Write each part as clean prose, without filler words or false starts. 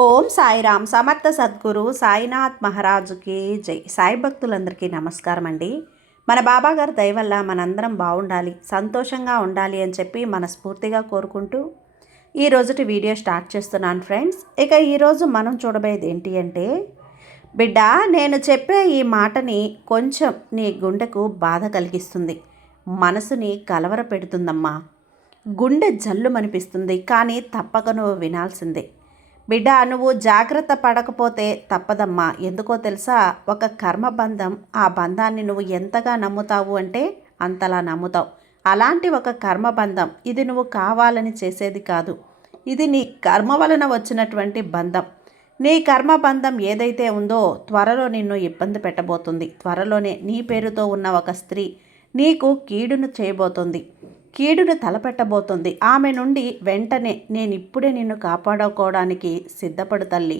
ఓం సాయిరామ్ సమర్థ సద్గురు సాయినాథ్ మహారాజుకి జై. సాయి భక్తులందరికీ నమస్కారం అండి. మన బాబాగారి దయ వల్ల మనందరం బాగుండాలి, సంతోషంగా ఉండాలి అని చెప్పి మనస్ఫూర్తిగా కోరుకుంటూ ఈ రోజుటి వీడియో స్టార్ట్ చేస్తున్నాను ఫ్రెండ్స్. ఇక ఈరోజు మనం చూడబోయేది ఏంటి అంటే, బిడ్డ నేను చెప్పే ఈ మాటని కొంచెం నీ గుండెకు బాధ కలిగిస్తుంది, మనసుని కలవర పెడుతుందమ్మా, గుండె జల్లుమనిపిస్తుంది. కానీ తప్పక నువ్వు వినాల్సిందే బిడ్డ. నువ్వు జాగ్రత్త పడకపోతే తప్పదమ్మా. ఎందుకో తెలుసా, ఒక కర్మబంధం, ఆ బంధాన్ని నువ్వు ఎంతగా నమ్ముతావు అంటే అంతలా నమ్ముతావు. అలాంటి ఒక కర్మబంధం, ఇది నువ్వు కావాలని చేసేది కాదు, ఇది నీ కర్మ వలన వచ్చినటువంటి బంధం. నీ కర్మబంధం ఏదైతే ఉందో త్వరలో నిన్ను ఇబ్బంది పెట్టబోతుంది. త్వరలోనే నీ పేరుతో ఉన్న ఒక స్త్రీ నీకు కీడును చేయబోతుంది, కీడును తలపెట్టబోతుంది. ఆమె నుండి వెంటనే నేనిప్పుడే నిన్ను కాపాడుకోవడానికి సిద్ధపడు తల్లి,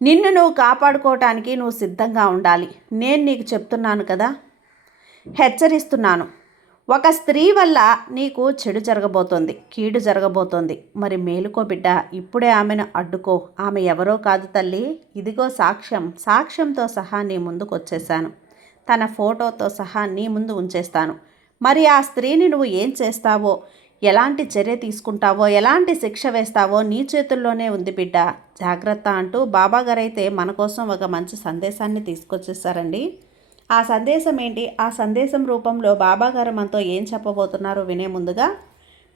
నిన్ను నువ్వు కాపాడుకోవటానికి నువ్వు సిద్ధంగా ఉండాలి. నేను నీకు చెప్తున్నాను కదా, హెచ్చరిస్తున్నాను. ఒక స్త్రీ వల్ల నీకు చెడు జరగబోతోంది, కీడు జరగబోతోంది. మరి మేలుకో బిడ్డ, ఇప్పుడే ఆమెను అడ్డుకో. ఆమె ఎవరో కాదు తల్లి, ఇదిగో సాక్ష్యంతో సహా నీ ముందుకు వచ్చేసాను, తన ఫోటోతో సహా నీ ముందు ఉంచేస్తాను. మరి ఆ స్త్రీని నువ్వు ఏం చేస్తావో, ఎలాంటి చర్య తీసుకుంటావో, ఎలాంటి శిక్ష వేస్తావో నీ చేతుల్లోనే ఉంది బిడ్డ, జాగ్రత్త అంటూ బాబాగారైతే మన కోసం ఒక మంచి సందేశాన్ని తీసుకొచ్చేసారండి. ఆ సందేశం ఏంటి, ఆ సందేశం రూపంలో బాబాగారు మనతో ఏం చెప్పబోతున్నారో వినే ముందుగా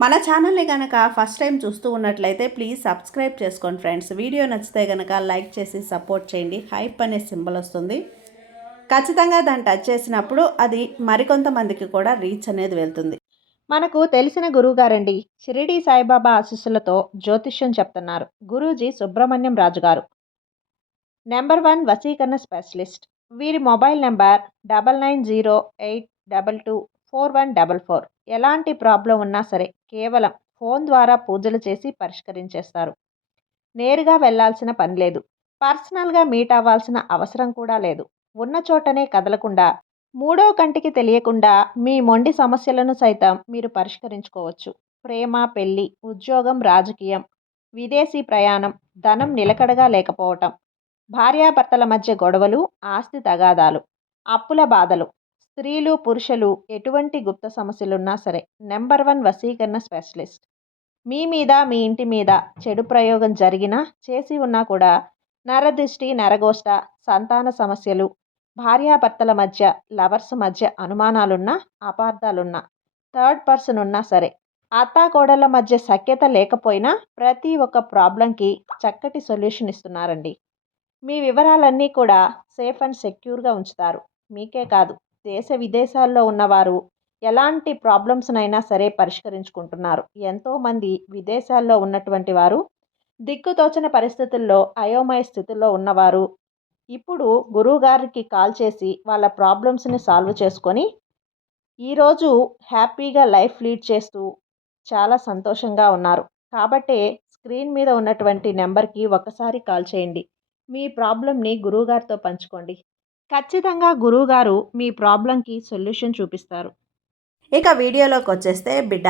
మన ఛానల్ని కనుక ఫస్ట్ టైం చూస్తూ ఉన్నట్లయితే ప్లీజ్ సబ్స్క్రైబ్ చేసుకోండి ఫ్రెండ్స్. వీడియో నచ్చితే కనుక లైక్ చేసి సపోర్ట్ చేయండి. హైప్ అనే సింబల్ వస్తుంది, ఖచ్చితంగా దాన్ని టచ్ చేసినప్పుడు అది మరికొంతమందికి కూడా రీచ్ అనేది వెళ్తుంది. మనకు తెలిసిన గురువుగారండి, షిరిడి సాయిబాబా ఆశీస్సులతో జ్యోతిష్యం చెప్తున్నారు గురూజీ సుబ్రహ్మణ్యం రాజు గారు, నెంబర్ 1 వశీకరణ స్పెషలిస్ట్. వీరి మొబైల్ నెంబర్ 9908224144. ఎలాంటి ప్రాబ్లం ఉన్నా సరే కేవలం ఫోన్ ద్వారా పూజలు చేసి పరిష్కరించేస్తారు. నేరుగా వెళ్లాల్సిన పని లేదు, పర్సనల్గా మీట్ అవ్వాల్సిన అవసరం కూడా లేదు. ఉన్న చోటనే కదలకుండా, మూడో కంటికి తెలియకుండా మీ మొండి సమస్యలను సైతం మీరు పరిష్కరించుకోవచ్చు. ప్రేమ, పెళ్లి, ఉద్యోగం, రాజకీయం, విదేశీ ప్రయాణం, ధనం నిలకడగా లేకపోవటం, భార్యాభర్తల మధ్య గొడవలు, ఆస్తి తగాదాలు, అప్పుల బాధలు, స్త్రీలు పురుషులు ఎటువంటి గుప్త సమస్యలున్నా సరే నెంబర్ 1 వశీకరణ స్పెషలిస్ట్. మీ మీద, మీ ఇంటి మీద చెడు ప్రయోగం జరిగినా, చేసి ఉన్నా కూడా నరదృష్టి, నరగోష్ట, సంతాన సమస్యలు, భార్యాభర్తల మధ్య, లవర్స్ మధ్య అనుమానాలున్నా, అపార్థాలున్నా, థర్డ్ పర్సన్ ఉన్నా సరే, అత్తాకోడళ్ళ మధ్య సఖ్యత లేకపోయినా ప్రతి ఒక్క ప్రాబ్లంకి చక్కటి సొల్యూషన్ ఇస్తున్నారండి. మీ వివరాలన్నీ కూడా సేఫ్ అండ్ సెక్యూర్గా ఉంచుతారు. మీకే కాదు, దేశ విదేశాల్లో ఉన్నవారు ఎలాంటి ప్రాబ్లమ్స్నైనా సరే పరిష్కరించుకుంటున్నారు. ఎంతోమంది విదేశాల్లో ఉన్నటువంటి వారు, దిక్కుతోచని పరిస్థితుల్లో అయోమయ స్థితిలో ఉన్నవారు ఇప్పుడు గురువుగారికి కాల్ చేసి వాళ్ళ ప్రాబ్లమ్స్ని సాల్వ్ చేసుకొని ఈరోజు హ్యాపీగా లైఫ్ లీడ్ చేస్తూ చాలా సంతోషంగా ఉన్నారు. కాబట్టే స్క్రీన్ మీద ఉన్నటువంటి నెంబర్కి ఒకసారి కాల్ చేయండి. మీ ప్రాబ్లంని గురువుగారితో పంచుకోండి. ఖచ్చితంగా గురువుగారు మీ ప్రాబ్లంకి సొల్యూషన్ చూపిస్తారు. ఇక వీడియోలోకి వచ్చేస్తే బిడ్డ,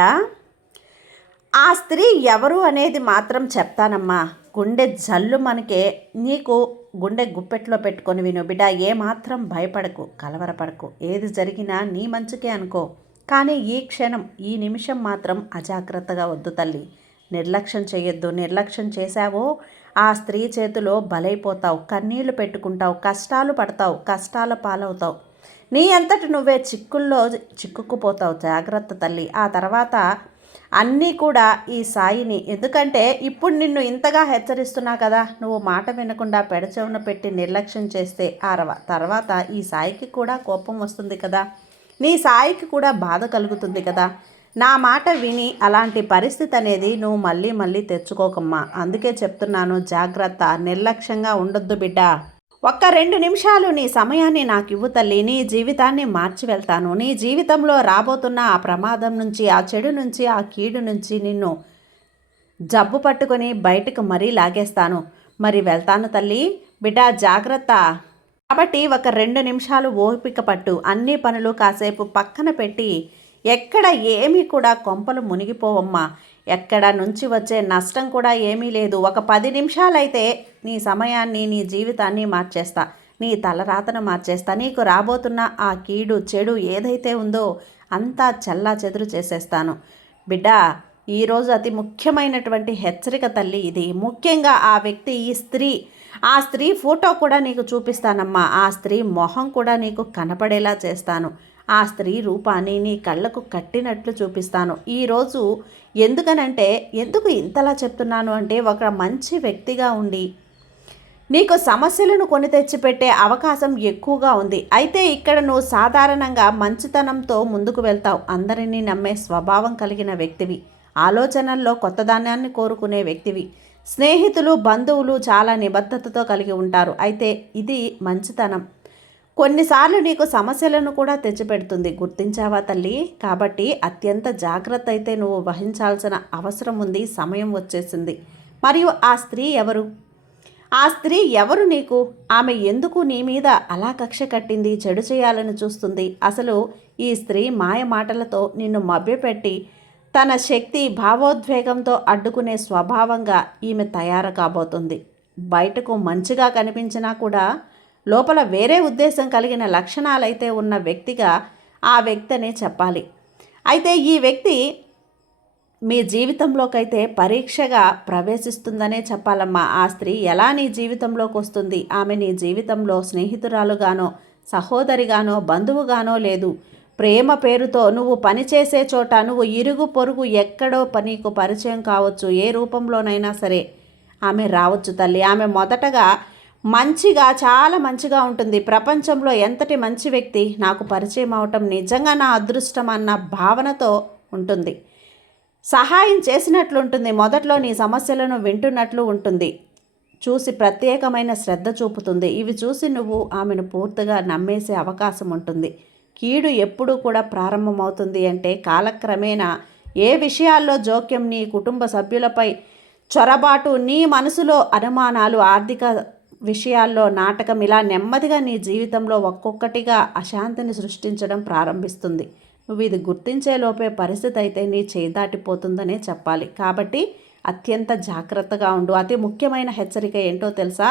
ఆ స్త్రీ ఎవరు అనేది మాత్రం చెప్తానమ్మా. గుండె జల్లు మనకే, నీకు గుండె గుప్పెట్లో పెట్టుకొని విను బిడ్డ. ఏమాత్రం భయపడకు, కలవరపడకు. ఏది జరిగినా నీ మంచికే అనుకో. కానీ ఈ క్షణం, ఈ నిమిషం మాత్రం అజాగ్రత్తగా వద్దు తల్లి. నిర్లక్ష్యం చేయొద్దు. నిర్లక్ష్యం చేశావో ఆ స్త్రీ చేతిలో బలైపోతావు, కన్నీళ్లు పెట్టుకుంటావు, కష్టాలు పడతావు, కష్టాల పాలవుతావు, నీ అంతటి నువ్వే చిక్కుల్లో చిక్కుకుపోతావు. జాగ్రత్త తల్లి. ఆ తర్వాత అన్నీ కూడా ఈ సాయిని, ఎందుకంటే ఇప్పుడు నిన్ను ఇంతగా హెచ్చరిస్తున్నా కదా, నువ్వు మాట వినకుండా పెడచెవున పెట్టి నిర్లక్ష్యం చేస్తే తర్వాత ఈ సాయికి కూడా కోపం వస్తుంది కదా, నీ సాయికి కూడా బాధ కలుగుతుంది కదా. నా మాట విని అలాంటి పరిస్థితి అనేది నువ్వు మళ్ళీ మళ్ళీ తెచ్చుకోకమ్మా. అందుకే చెప్తున్నాను, జాగ్రత్త, నిర్లక్ష్యంగా ఉండొద్దు బిడ్డ. ఒక్క 2 నిమిషాలు నీ సమయాన్ని నాకు ఇవ్వు తల్లి. నీ జీవితాన్ని మార్చి వెళ్తాను. నీ జీవితంలో రాబోతున్న ఆ ప్రమాదం నుంచి, ఆ చెడు నుంచి, ఆ కీడు నుంచి నిన్ను జబ్బు పట్టుకొని బయటకు మరీ లాగేస్తాను. మరి వెళ్తాను తల్లి. బిడ్డ జాగ్రత్త. కాబట్టి ఒక 2 నిమిషాలు ఓపిక పట్టు. అన్ని పనులు కాసేపు పక్కన పెట్టి, ఎక్కడ ఏమీ కూడా కొంపలు మునిగిపోవమ్మా. ఎక్కడ నుంచి వచ్చే నష్టం కూడా ఏమీ లేదు. ఒక 10 నిమిషాలైతే నీ సమయాన్ని, నీ జీవితాన్ని మార్చేస్తా. నీ తలరాతను మార్చేస్తా. నీకు రాబోతున్న ఆ కీడు, చెడు ఏదైతే ఉందో అంతా చెల్లాచెదురు చేసేస్తాను. బిడ్డా, ఈరోజు అతి ముఖ్యమైనటువంటి హెచ్చరిక తల్లి ఇది. ముఖ్యంగా ఆ వ్యక్తి ఆ స్త్రీ ఫోటో కూడా నీకు చూపిస్తానమ్మా. ఆ స్త్రీ మొహం కూడా నీకు కనపడేలా చేస్తాను. ఆ స్త్రీ రూపాన్ని నీ కళ్ళకు కట్టినట్లు చూపిస్తాను. ఈరోజు ఎందుకు ఇంతలా చెప్తున్నాను అంటే, ఒక మంచి వ్యక్తిగా ఉండి నీకు సమస్యలను కొని తెచ్చిపెట్టే అవకాశం ఎక్కువగా ఉంది. అయితే ఇక్కడ నువ్వు సాధారణంగా మంచితనంతో ముందుకు వెళ్తావు. అందరినీ నమ్మే స్వభావం కలిగిన వ్యక్తివి. ఆలోచనల్లో కొత్తదనాన్ని కోరుకునే వ్యక్తివి. స్నేహితులు, బంధువులు చాలా నిబద్ధతతో కలిగి ఉంటారు. అయితే ఇది మంచితనం కొన్నిసార్లు నీకు సమస్యలను కూడా తెచ్చిపెడుతుంది. గుర్తించావా తల్లి? కాబట్టి అత్యంత జాగ్రత్త అయితే నువ్వు వహించాల్సిన అవసరం ఉంది. సమయం వచ్చేసింది. మరియు ఆ స్త్రీ ఎవరు నీకు? ఆమె ఎందుకు నీ మీద అలా కక్ష కట్టింది, చెడు చేయాలని చూస్తుంది? అసలు ఈ స్త్రీ మాయ మాటలతో నిన్ను మభ్యపెట్టి తన శక్తి, భావోద్వేగంతో అడ్డుకునే స్వభావంగా ఈమె తయారు కాబోతుంది. బయటకు మంచిగా కనిపించినా కూడా లోపల వేరే ఉద్దేశం కలిగిన లక్షణాలైతే ఉన్న వ్యక్తిగా ఆ వ్యక్తి అనే చెప్పాలి. అయితే ఈ వ్యక్తి మీ జీవితంలోకైతే పరీక్షగా ప్రవేశిస్తుందనే చెప్పాలమ్మా. ఆ స్త్రీ ఎలా నీ జీవితంలోకి వస్తుంది? ఆమె నీ జీవితంలో స్నేహితురాలుగానో, సహోదరిగానో, బంధువుగానో లేదు. ప్రేమ పేరుతో నువ్వు పనిచేసే చోట, నువ్వు ఇరుగు పొరుగు ఎక్కడో నీకు పరిచయం కావచ్చు. ఏ రూపంలోనైనా సరే ఆమె రావచ్చు తల్లి. ఆమె మొదటగా చాలా మంచిగా ఉంటుంది. ప్రపంచంలో ఎంతటి మంచి వ్యక్తి నాకు పరిచయం అవటం నిజంగా నా అదృష్టం అన్న భావనతో ఉంటుంది. సహాయం చేసినట్లుంటుంది. మొదట్లో నీ సమస్యలను వింటున్నట్లు ఉంటుంది. చూసి ప్రత్యేకమైన శ్రద్ధ చూపుతుంది. ఇవి చూసి నువ్వు ఆమెను పూర్తిగా నమ్మేసే అవకాశం ఉంటుంది. కీడు ఎప్పుడూ కూడా ప్రారంభమవుతుంది అంటే కాలక్రమేణా ఏ విషయాల్లో జోక్యం, నీ కుటుంబ సభ్యులపై చొరబాటు, నీ మనసులో అనుమానాలు, ఆర్థిక విషయాల్లో నాటకం, ఇలా నెమ్మదిగా నీ జీవితంలో ఒక్కొక్కటిగా అశాంతిని సృష్టించడం ప్రారంభిస్తుంది. నువ్వు ఇది గుర్తించే లోపే పరిస్థితి అయితే నీ చేయి దాటిపోతుందనే చెప్పాలి. కాబట్టి అత్యంత జాగ్రత్తగా ఉండు. అతి ముఖ్యమైన హెచ్చరిక ఏంటో తెలుసా?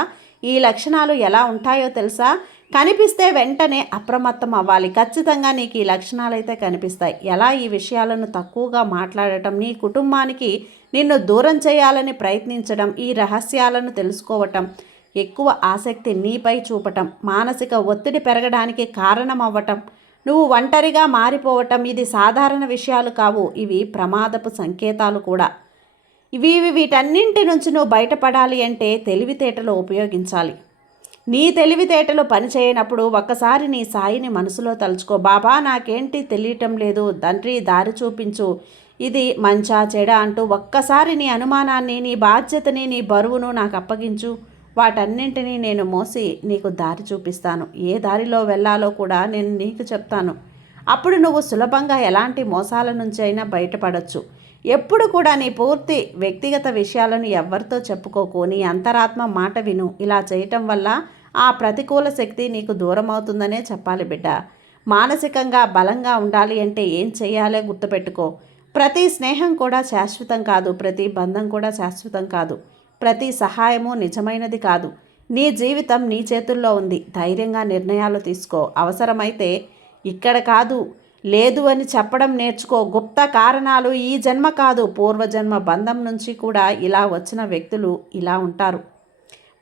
ఈ లక్షణాలు ఎలా ఉంటాయో తెలుసా? కనిపిస్తే వెంటనే అప్రమత్తం అవ్వాలి. ఖచ్చితంగా నీకు ఈ లక్షణాలు అయితే కనిపిస్తాయి. ఎలా? ఈ విషయాలను తక్కువగా మాట్లాడటం, నీ కుటుంబానికి నిన్ను దూరం చేయాలని ప్రయత్నించడం, ఈ రహస్యాలను తెలుసుకోవటం, ఎక్కువ ఆసక్తి నీపై చూపటం, మానసిక ఒత్తిడి పెరగడానికి కారణం అవ్వటం, నువ్వు ఒంటరిగా మారిపోవటం. ఇది సాధారణ విషయాలు కావు. ఇవి ప్రమాదపు సంకేతాలు కూడా. వీటన్నింటి నుంచి నువ్వు బయటపడాలి అంటే తెలివితేటలు ఉపయోగించాలి. నీ తెలివితేటలు పనిచేయనప్పుడు ఒక్కసారి నీ సాయిని మనసులో తలుచుకో. బాబా, నాకేంటి తెలియటం లేదు, తండ్రి దారి చూపించు, ఇది మంచా చెడా అంటూ ఒక్కసారి నీ అనుమానాన్ని, నీ బాధ్యతని, నీ బరువును నాకు అప్పగించు. వాటన్నింటినీ నేను మోసి నీకు దారి చూపిస్తాను. ఏ దారిలో వెళ్ళాలో కూడా నేను నీకు చెప్తాను. అప్పుడు నువ్వు సులభంగా ఎలాంటి మోసాల నుంచి అయినా బయటపడవచ్చు. ఎప్పుడు కూడా నీ పూర్తి వ్యక్తిగత విషయాలను ఎవరితో చెప్పుకోకు. నీ అంతరాత్మ మాట విను. ఇలా చేయటం వల్ల ఆ ప్రతికూల శక్తి నీకు దూరం అవుతుందనే చెప్పాలి బిడ్డ. మానసికంగా బలంగా ఉండాలి అంటే ఏం చేయాలో గుర్తుపెట్టుకో. ప్రతి స్నేహం కూడా శాశ్వతం కాదు. ప్రతి బంధం కూడా శాశ్వతం కాదు. ప్రతి సహాయము నిజమైనది కాదు. నీ జీవితం నీ చేతుల్లో ఉంది. ధైర్యంగా నిర్ణయాలు తీసుకో. అవసరమైతే ఇక్కడ కాదు, లేదు అని చెప్పడం నేర్చుకో. గుప్త కారణాలు ఈ జన్మ కాదు, పూర్వజన్మ బంధం నుంచి కూడా ఇలా వచ్చిన వ్యక్తులు ఇలా ఉంటారు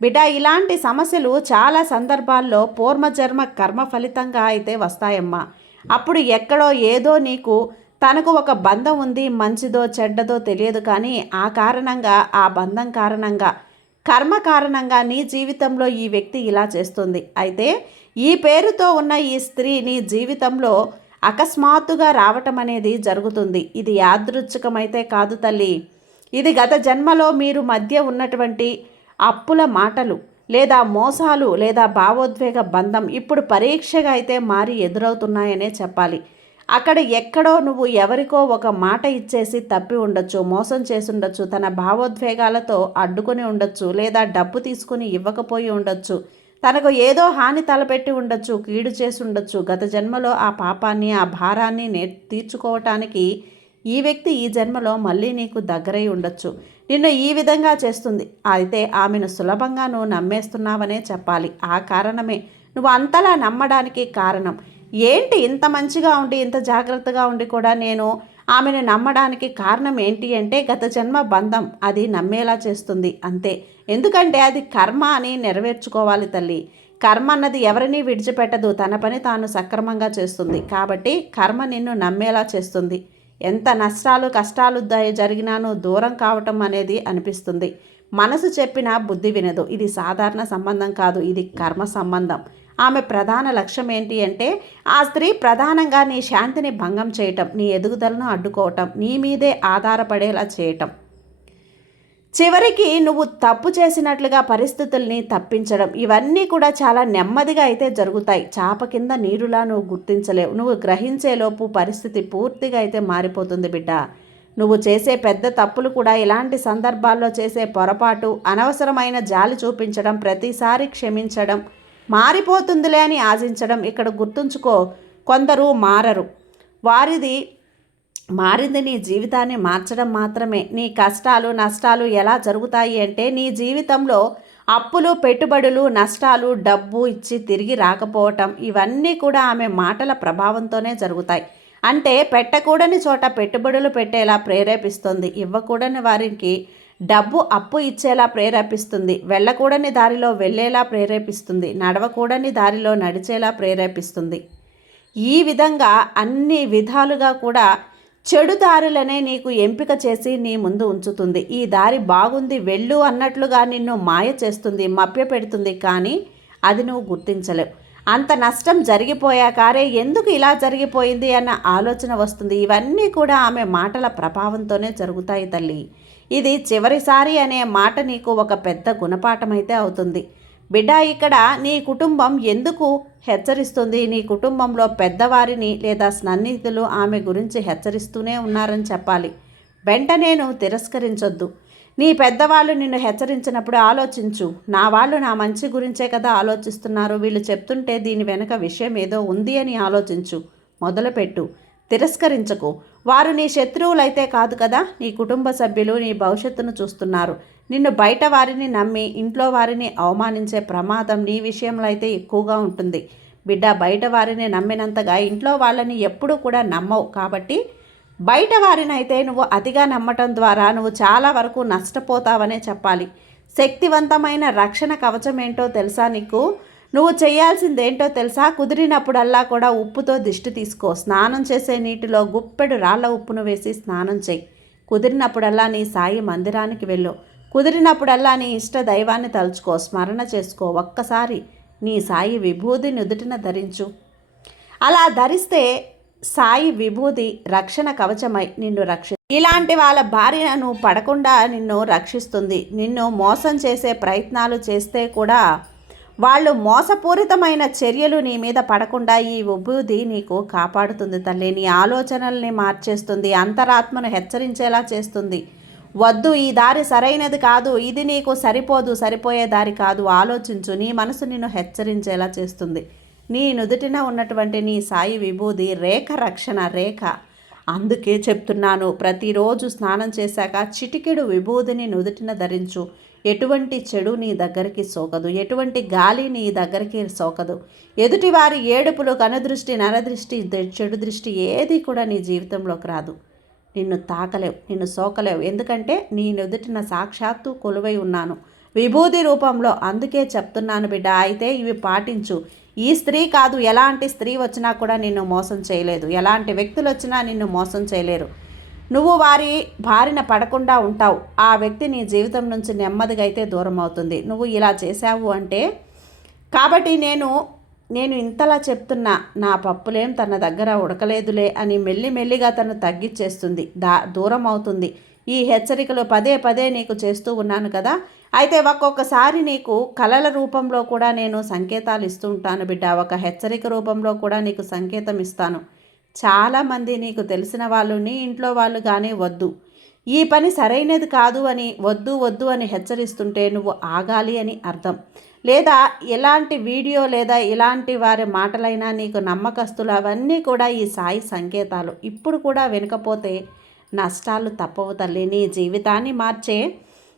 బిడ్డ. ఇలాంటి సమస్యలు చాలా సందర్భాల్లో పూర్వజన్మ కర్మ ఫలితంగా అయితే వస్తాయమ్మా. అప్పుడు ఎక్కడో ఏదో నీకు తనకు ఒక బంధం ఉంది, మంచిదో చెడ్డదో తెలియదు, కానీ ఆ కారణంగా, ఆ బంధం కారణంగా, కర్మ కారణంగా నీ జీవితంలో ఈ వ్యక్తి ఇలా చేస్తుంది. అయితే ఈ పేరుతో ఉన్న ఈ స్త్రీ నీ జీవితంలో అకస్మాత్తుగా రావటం అనేది జరుగుతుంది. ఇది యాదృచ్ఛికమైతే కాదు తల్లి. ఇది గత జన్మలో మీరు మధ్య ఉన్నటువంటి అప్పుల మాటలు, లేదా మోసాలు, లేదా భావోద్వేగ బంధం ఇప్పుడు పరీక్షగా అయితే మారి ఎదురవుతున్నాయనే చెప్పాలి. అక్కడ ఎక్కడో నువ్వు ఎవరికో ఒక మాట ఇచ్చేసి తప్పి ఉండొచ్చు, మోసం చేసి ఉండొచ్చు, తన భావోద్వేగాలతో అడ్డుకొని ఉండొచ్చు, లేదా డబ్బు తీసుకుని ఇవ్వకపోయి ఉండొచ్చు, తనకు ఏదో హాని తలపెట్టి ఉండొచ్చు, కీడు చేసి ఉండొచ్చు. గత జన్మలో ఆ పాపాన్ని, ఆ భారాన్ని తీర్చుకోవటానికి ఈ వ్యక్తి ఈ జన్మలో మళ్ళీ నీకు దగ్గరై ఉండొచ్చు. నిన్ను ఈ విధంగా చేస్తుంది. అయితే ఆమెను సులభంగా నువ్వు నమ్మేస్తున్నావనే చెప్పాలి. ఆ కారణమే నువ్వు అంతలా నమ్మడానికి కారణం. ఏంటి ఇంత మంచిగా ఉండి ఇంత జాగ్రత్తగా ఉండి కూడా నేను ఆమెను నమ్మడానికి కారణం ఏంటి అంటే గత జన్మ బంధం అది నమ్మేలా చేస్తుంది అంతే. ఎందుకంటే అది కర్మ అని నెరవేర్చుకోవాలి తల్లి. కర్మ అన్నది ఎవరినీ విడిచిపెట్టదు, తన పని తాను సక్రమంగా చేస్తుంది. కాబట్టి కర్మ నిన్ను నమ్మేలా చేస్తుంది. ఎంత నష్టాలు కష్టాలు జరిగినానో దూరం కావటం అనేది అనిపిస్తుంది. మనసు చెప్పినా బుద్ధి వినదు. ఇది సాధారణ సంబంధం కాదు, ఇది కర్మ సంబంధం. ఆమె ప్రధాన లక్ష్యం ఏంటి అంటే ఆ స్త్రీ ప్రధానంగా నీ శాంతిని భంగం చేయటం, నీ ఎదుగుదలను అడ్డుకోవటం, నీ మీదే ఆధారపడేలా చేయటం. చివరికి నువ్వు తప్పు చేసినట్లుగా పరిస్థితుల్ని తప్పించడం, ఇవన్నీ కూడా చాలా నెమ్మదిగా అయితే జరుగుతాయి. చాప కింద నీరులా నువ్వు గుర్తించలేవు. నువ్వు గ్రహించేలోపు పరిస్థితి పూర్తిగా అయితే మారిపోతుంది బిడ్డ. నువ్వు చేసే పెద్ద తప్పులు కూడా ఇలాంటి సందర్భాల్లో చేసే పొరపాటు, అనవసరమైన జాలి చూపించడం, ప్రతిసారి క్షమించడం, మారిపోతుందిలే అని ఆశించడం. ఇక్కడ గుర్తుంచుకో, కొందరు మారరు. వారిది మారింది నీ జీవితాన్ని మార్చడం మాత్రమే. నీ కష్టాలు నష్టాలు ఎలా జరుగుతాయి అంటే నీ జీవితంలో అప్పులు పెట్టుబడులు నష్టాలు, డబ్బు ఇచ్చి తిరిగి రాకపోవటం, ఇవన్నీ కూడా ఆమె మాటల ప్రభావంతోనే జరుగుతాయి. అంటే పెట్టకూడని చోట పెట్టుబడులు పెట్టేలా ప్రేరేపిస్తుంది, ఇవ్వకూడని వారికి డబ్బు అప్పు ఇచ్చేలా ప్రేరేపిస్తుంది, వెళ్ళకూడని దారిలో వెళ్ళేలా ప్రేరేపిస్తుంది, నడవకూడని దారిలో నడిచేలా ప్రేరేపిస్తుంది. ఈ విధంగా అన్ని విధాలుగా కూడా చెడు దారులనే నీకు ఎంపిక చేసి నీ ముందు ఉంచుతుంది. ఈ దారి బాగుంది వెళ్ళు అన్నట్లుగా నిన్ను మాయ చేస్తుంది, మభ్యపెడుతుంది. కానీ అది నువ్వు గుర్తించలేవు. అంత నష్టం జరిగిపోయాకారే ఎందుకు ఇలా జరిగిపోయింది అన్న ఆలోచన వస్తుంది. ఇవన్నీ కూడా ఆమె మాటల ప్రభావంతోనే జరుగుతాయి తల్లి. ఇది చివరిసారి అనే మాట నీకు ఒక పెద్ద గుణపాఠం అయితే అవుతుంది బిడ్డ. ఇక్కడ నీ కుటుంబం ఎందుకు హెచ్చరిస్తుంది? నీ కుటుంబంలో పెద్దవారిని లేదా సన్నిహితులు ఆమె గురించి హెచ్చరిస్తూనే ఉన్నారని చెప్పాలి. వెంటనే నువ్వు తిరస్కరించొద్దు. నీ పెద్దవాళ్ళు నిన్ను హెచ్చరించినప్పుడు ఆలోచించు, నా వాళ్ళు నా మంచి గురించే కదా ఆలోచిస్తున్నారు, వీళ్ళు చెప్తుంటే దీని వెనక విషయం ఏదో ఉంది అని ఆలోచించు. మొదలుపెట్టు, తిరస్కరించకు. వారు నీ శత్రువులైతే కాదు కదా, నీ కుటుంబ సభ్యులు, నీ భవిష్యత్తును చూస్తున్నారు. నిన్ను బయట వారిని నమ్మి ఇంట్లో వారిని అవమానించే ప్రమాదం నీ విషయంలో అయితే ఎక్కువగా ఉంటుంది బిడ్డ. బయట వారిని నమ్మినంతగా ఇంట్లో వాళ్ళని ఎప్పుడూ కూడా నమ్మవు. కాబట్టి బయట వారినైతే నువ్వు అతిగా నమ్మటం ద్వారా నువ్వు చాలా వరకు నష్టపోతావనే చెప్పాలి. శక్తివంతమైన రక్షణ కవచం ఏంటో తెలుసా నీకు? నువ్వు చేయాల్సిందేంటో తెలుసా? కుదిరినప్పుడల్లా కూడా ఉప్పుతో దిష్టి తీసుకో. స్నానం చేసే నీటిలో గుప్పెడు రాళ్ల ఉప్పును వేసి స్నానం చేయి. కుదిరినప్పుడల్లా నీ సాయి మందిరానికి వెళ్ళు. కుదిరినప్పుడల్లా నీ ఇష్ట దైవాన్ని తలుచుకో, స్మరణ చేసుకో. ఒక్కసారి నీ సాయి విభూది నుదుటిన ధరించు. అలా ధరిస్తే సాయి విభూది రక్షణ కవచమై నిన్ను ఇలాంటి వాళ్ళ బారిన నువ్వు పడకుండా నిన్ను రక్షిస్తుంది. నిన్ను మోసం చేసే ప్రయత్నాలు చేస్తే కూడా వాళ్ళు మోసపూరితమైన చర్యలు నీ మీద పడకుండా ఈ విభూది నీకు కాపాడుతుంది తల్లి. నీ ఆలోచనల్ని మార్చేస్తుంది, అంతరాత్మను హెచ్చరించేలా చేస్తుంది. వద్దు, ఈ దారి సరైనది కాదు, ఇది నీకు సరిపోదు, సరిపోయే దారి కాదు, ఆలోచించు. నీ మనసు నిన్ను హెచ్చరించేలా చేస్తుంది. నీ నుదుటిన ఉన్నటువంటి నీ సాయి విభూది రేఖ, రక్షణ రేఖ. అందుకే చెప్తున్నాను, ప్రతిరోజు స్నానం చేశాక చిటికెడు విభూదిని నుదుటిన ధరించు. ఎటువంటి చెడు నీ దగ్గరికి సోకదు, ఎటువంటి గాలి నీ దగ్గరికి సోకదు. ఎదుటివారి ఏడుపులు, కనుదృష్టి, నరదృష్టి, చెడు దృష్టి ఏది కూడా నీ జీవితంలోకి రాదు. నిన్ను తాకలేవు, నిన్ను సోకలేవు. ఎందుకంటే నీ నుదుటిన సాక్షాత్తు కొలువై ఉన్నాను విభూది రూపంలో. అందుకే చెప్తున్నాను బిడ్డ. అయితే ఇవి పాటించు. ఈ స్త్రీ కాదు, ఎలాంటి స్త్రీ వచ్చినా కూడా నిన్ను మోసం చేయలేదు, ఎలాంటి వ్యక్తులు వచ్చినా నిన్ను మోసం చేయలేరు. నువ్వు వారి బారిన పడకుండా ఉంటావు. ఆ వ్యక్తి నీ జీవితం నుంచి నెమ్మదిగా అయితే దూరం అవుతుంది నువ్వు ఇలా చేశావు అంటే. కాబట్టి నేను ఇంతలా చెప్తున్నా, నా పప్పులేం తన దగ్గర ఉడకలేదులే అని మెల్లిమెల్లిగా తను తగ్గిచ్చేస్తుంది, దూరం అవుతుంది. ఈ హెచ్చరికలు పదే పదే నీకు చేస్తూ ఉన్నాను కదా. అయితే ఒక్కొక్కసారి నీకు కలల రూపంలో కూడా నేను సంకేతాలు ఇస్తూ ఉంటాను బిడ్డ. ఒక హెచ్చరిక రూపంలో కూడా నీకు సంకేతం ఇస్తాను. చాలామంది నీకు తెలిసిన వాళ్ళు, నీ ఇంట్లో వాళ్ళు కానీ వద్దు, ఈ పని సరైనది కాదు అని వద్దు వద్దు అని హెచ్చరిస్తుంటే నువ్వు ఆగాలి అని అర్థం. లేదా ఎలాంటి వీడియో లేదా ఇలాంటి వారి మాటలైనా నీకు నమ్మకస్తులు, అవన్నీ కూడా ఈ సాయి సంకేతాలు. ఇప్పుడు కూడా వినకపోతే నష్టాలు తప్పవు తల్లి. నీ జీవితాన్ని మార్చే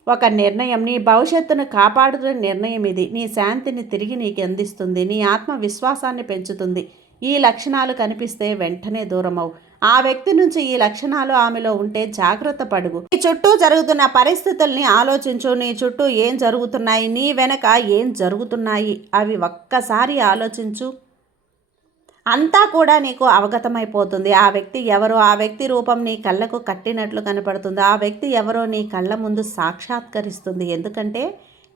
ఒక నిర్ణయం, నీ భవిష్యత్తును కాపాడుతున్న నిర్ణయం ఇది. నీ శాంతిని తిరిగి నీకు అందిస్తుంది, నీ ఆత్మవిశ్వాసాన్ని పెంచుతుంది. ఈ లక్షణాలు కనిపిస్తే వెంటనే దూరమవు. ఆ వ్యక్తి నుంచి ఈ లక్షణాలు ఆమెలో ఉంటే జాగ్రత్త పడుగు. నీ చుట్టూ జరుగుతున్న పరిస్థితుల్ని ఆలోచించు. నీ చుట్టూ ఏం జరుగుతున్నాయి, నీ వెనక ఏం జరుగుతున్నాయి, అవి ఒక్కసారి ఆలోచించు. అంతా కూడా నీకు అవగతమైపోతుంది. ఆ వ్యక్తి ఎవరో, ఆ వ్యక్తి రూపం నీ కళ్ళకు కట్టినట్లు కనపడుతుంది. ఆ వ్యక్తి ఎవరో నీ కళ్ళ ముందు సాక్షాత్కరిస్తుంది. ఎందుకంటే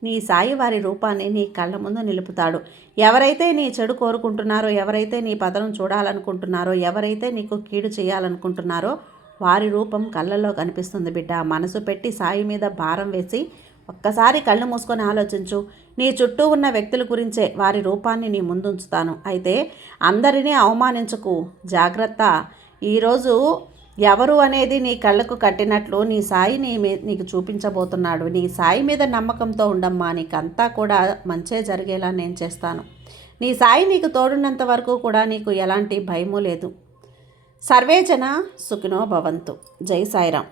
నీ సాయి వారి రూపాన్ని నీ కళ్ళ ముందు నిలుపుతాడు. ఎవరైతే నీ చెడు కోరుకుంటున్నారో, ఎవరైతే నీ పతనం చూడాలనుకుంటున్నారో, ఎవరైతే నీకు కీడు చేయాలనుకుంటున్నారో వారి రూపం కళ్ళల్లో కనిపిస్తుంది బిడ్డ. మనసు పెట్టి సాయి మీద భారం వేసి ఒక్కసారి కళ్ళు మూసుకొని ఆలోచించు. నీ చుట్టూ ఉన్న వ్యక్తుల గురించే, వారి రూపాన్ని నీ ముందుంచుతాను. అయితే అందరినీ అవమానించకు, జాగ్రత్త. ఈరోజు ఎవరు అనేది నీ కళ్ళకు కట్టినట్లు నీ సాయి నీకు చూపించబోతున్నాడు. నీ సాయి మీద నమ్మకంతో ఉండమ్మా, నీకంతా కూడా మంచే జరిగేలా నేను చేస్తాను. నీ సాయి నీకు తోడున్నంత వరకు కూడా నీకు ఎలాంటి భయము లేదు. సర్వేజన సుఖినో భవంతు. జై సాయిరాం.